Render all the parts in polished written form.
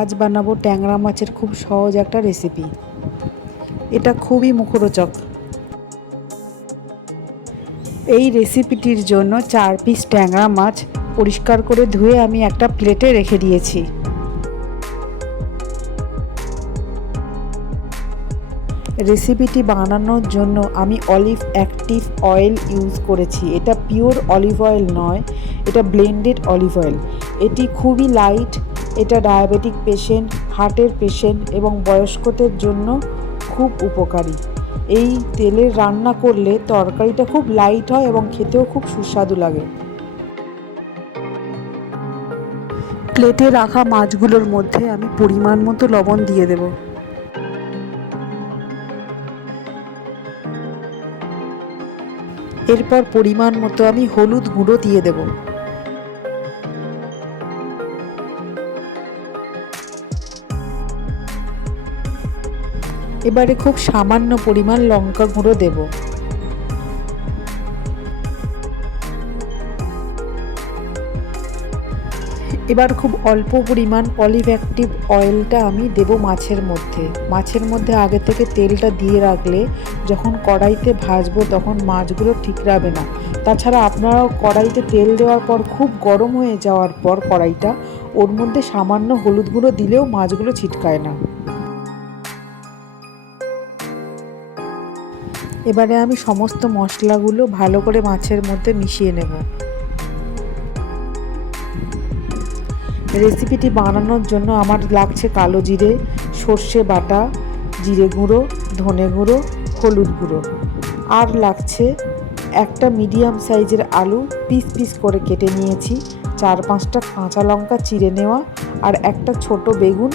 আজ বানাবো ট্যাংরা মাছের খুব সহজ একটা রেসিপি। এটা খুবই মুখরোচক। এই রেসিপিটির জন্য 4 পিস ট্যাংরা মাছ পরিষ্কার করে ধুয়ে আমি একটা প্লেটে রেখে দিয়েছি। রেসিপিটি বানানোর জন্য আমি অলিভ অ্যাক্টিভ অয়েল ইউজ করেছি। এটা পিওর অলিভ অয়েল নয়, এটা ব্লেন্ডেড অলিভ অয়েল। এটি খুবই লাইট। এটা ডায়াবেটিক পেশেন্ট, হার্টের পেশেন্ট এবং বয়স্কদের জন্য খুব উপকারী। এই তেলে রান্না করলে তরকারিটা খুব লাইট হয় এবং খেতেও খুব সুস্বাদু লাগে। প্লেটে রাখা মাছগুলোর মধ্যে আমি পরিমাণ মতো লবণ দিয়ে দেব। এরপর পরিমাণ মতো আমি হলুদ গুঁড়ো দিয়ে দেব। এবারে খুব সামান্য পরিমাণ লঙ্কা গুঁড়ো দেব। এবার খুব অল্প পরিমাণ অলিভ অ্যাক্টিভ অয়েলটা আমি দেব মাছের মধ্যে। মাছের মধ্যে আগে থেকে তেলটা দিয়ে রাখলে যখন কড়াইতে ভাজবো তখন মাছগুলো ঠিকরাবে না। তাছাড়া আপনারাও কড়াইতে তেল দেওয়ার পর খুব গরম হয়ে যাওয়ার পর কড়াইটা ওর মধ্যে সামান্য হলুদ গুঁড়ো দিলেও মাছগুলো ছিটকায় না। এবারে আমি সমস্ত মশলাগুলো ভালো করে মাছের মধ্যে মিশিয়ে নেব। রেসিপিটি বানানোর জন্য আমার লাগছে কালো জিরে, সর্ষে বাটা, জিরে গুঁড়ো, ধনে গুঁড়ো, হলুদ গুঁড়ো। আর লাগছে একটা মিডিয়াম সাইজের আলু পিস পিস করে কেটে নিয়েছি, 4-5টা কাঁচা লঙ্কা চিড়ে নেওয়া, আর একটা ছোট বেগুন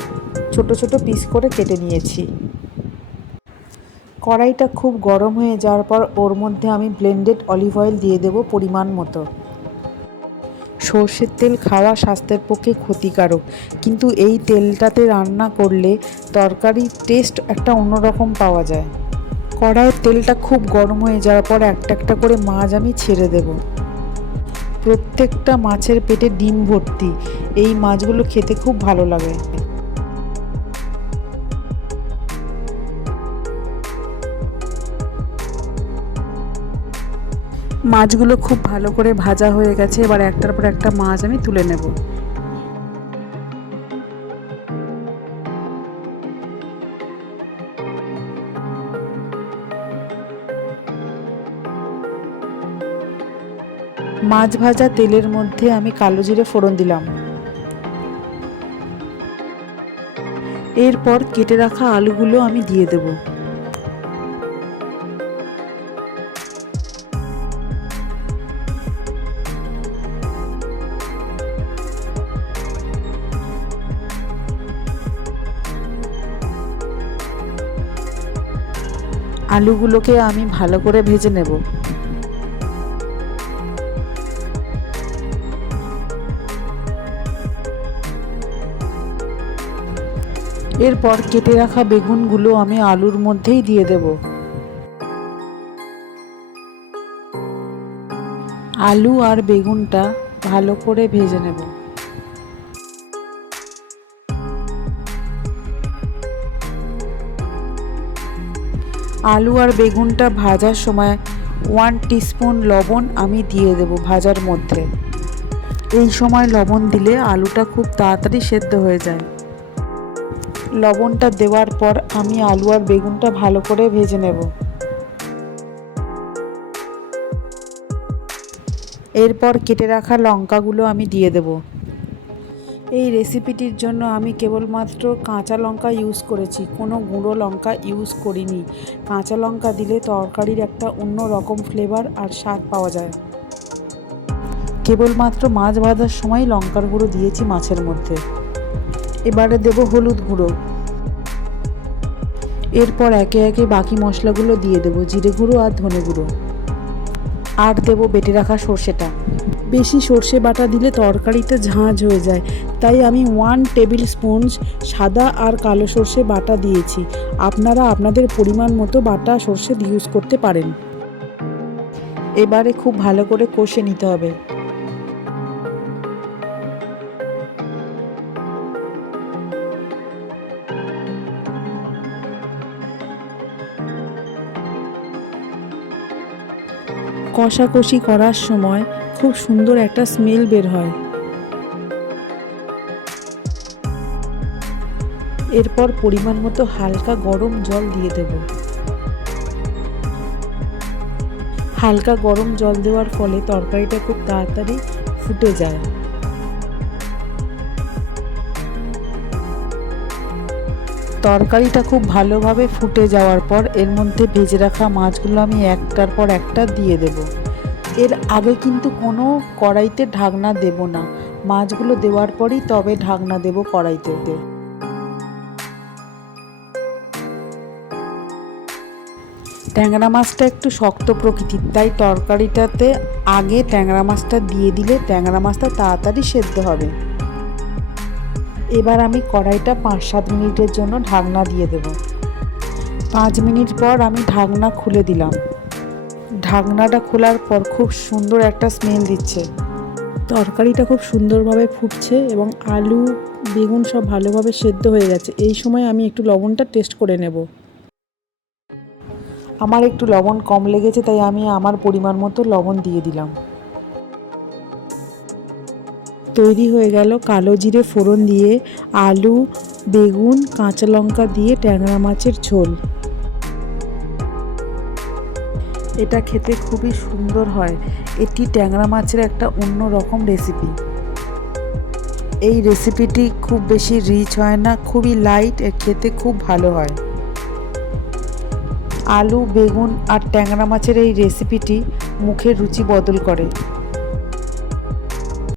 ছোট ছোট পিস করে কেটে নিয়েছি। কড়াইটা খুব গরম হয়ে যাওয়ার পর ওর মধ্যে আমি ব্লেন্ডেড অলিভ অয়েল দিয়ে দেব পরিমাণ মতো। সর্ষের তেল খাওয়া স্বাস্থ্যের পক্ষে ক্ষতিকারক, কিন্তু এই তেলটাতে রান্না করলে তরকারির টেস্ট একটা অন্যরকম পাওয়া যায়। কড়াইয়ের তেলটা খুব গরম হয়ে যাওয়ার পর একটা একটা করে মাছ আমি ছেড়ে দেব। প্রত্যেকটা মাছের পেটে ডিম ভর্তি। এই মাছগুলো খেতে খুব ভালো লাগে। মাছগুলো খুব ভালো করে ভাজা হয়ে গেছে। এবার একটার পর একটা মাছ আমি তুলে নেব। মাছ ভাজা তেলের মধ্যে আমি কালো জিরে ফোড়ন দিলাম। এরপর কেটে রাখা আলুগুলো আমি দিয়ে দেব। আলুগুলোকে আমি ভালো করে ভেজে নেব। এরপর কেটে রাখা বেগুনগুলো আমি আলুর মধ্যেই দিয়ে দেব। আলু আর বেগুনটা ভালো করে ভেজে নেব। আলু আর বেগুনটা ভাজার সময় 1 টিস্পুন লবণ আমি দিয়ে দেব ভাজার মধ্যে। এই সময় লবণ দিলে আলুটা খুব তাড়াতাড়ি সেদ্ধ হয়ে যায়। লবণটা দেওয়ার পর আমি আলু আর বেগুনটা ভালো করে ভেজে নেব। এরপর কেটে রাখা লঙ্কাগুলো আমি দিয়ে দেব। এই রেসিপিটির জন্য আমি কেবলমাত্র কাঁচা লঙ্কা ইউজ করেছি, কোনো গুঁড়ো লঙ্কা ইউজ করিনি। কাঁচা লঙ্কা দিলে তরকারির একটা অন্য রকম ফ্লেভার আর স্বাদ পাওয়া যায়। কেবলমাত্র মাছ ভাজার সময় লঙ্কার গুঁড়ো দিয়েছি মাছের মধ্যে। এবারে দেব হলুদ গুঁড়ো। এরপর একে একে বাকি মশলাগুলো দিয়ে দেব, জিরে গুঁড়ো আর ধনে গুঁড়ো। আর দেব বেটে রাখা সর্ষেটা। বেশি সর্ষে বাটা দিলে তরকারিতে ঝাঁঝ হয়ে যায়, তাই আমি 1 টেবিল স্পুন সাদা আর কালো সর্ষে বাটা দিয়েছি। আপনারা আপনাদের পরিমাণ মতো বাটা সর্ষে ইউজ করতে পারেন। এবারে খুব ভালো করে কষে নিতে হবে। কষাকষি করার সময় খুব সুন্দর একটা স্মেল বের হয়। এরপর পরিমাণ মতো হালকা গরম জল দিয়ে দেব। হালকা গরম জল দেওয়ার ফলে তরকারিটা খুব তাড়াতাড়ি ফুটে যায়। তরকারিটা খুব ভালোভাবে ফুটে যাওয়ার পর এর মধ্যে ভেজে রাখা মাছগুলো আমি একটার পর একটা দিয়ে দেব। এর আগে কিন্তু কোনো কড়াইতে ঢাকনা দেব না, মাছগুলো দেওয়ার পরই তবে ঢাকনা দেব কড়াইতে। ট্যাংরা মাছটা একটু শক্ত প্রকৃতির, তাই তরকারিটাতে আগে ট্যাংরা মাছটা দিয়ে দিলে ট্যাংরা মাছটা তাড়াতাড়ি সেদ্ধ হবে। এবার আমি কড়াইটা 5-7 মিনিটের জন্য ঢাকনা দিয়ে দেব। 5 মিনিট পর আমি ঢাকনা খুলে দিলাম। ঢাকনাটা খোলার পর খুব সুন্দর একটা স্মেল দিচ্ছে। তরকারিটা খুব সুন্দরভাবে ফুটছে এবং আলু বেগুন সব ভালোভাবে সেদ্ধ হয়ে গেছে। এই সময় আমি একটু লবণটা টেস্ট করে নেব। আমার একটু লবণ কম লেগেছে, তাই আমি আমার পরিমাণ মতো লবণ দিয়ে দিলাম। তৈরি হয়ে গেল কালো জিরে ফোড়ন দিয়ে আলু বেগুন কাঁচা লঙ্কা দিয়ে ট্যাংরা মাছের ঝোল। এটা খেতে খুবই সুন্দর হয়। এটি ট্যাংরা মাছের একটা অন্য রকম রেসিপি। এই রেসিপিটি খুব বেশি রিচ হয় না, খুবই লাইট, খেতে খুব ভালো হয়। আলু বেগুন আর ট্যাংরা মাছের এই রেসিপিটি মুখের রুচি বদল করে।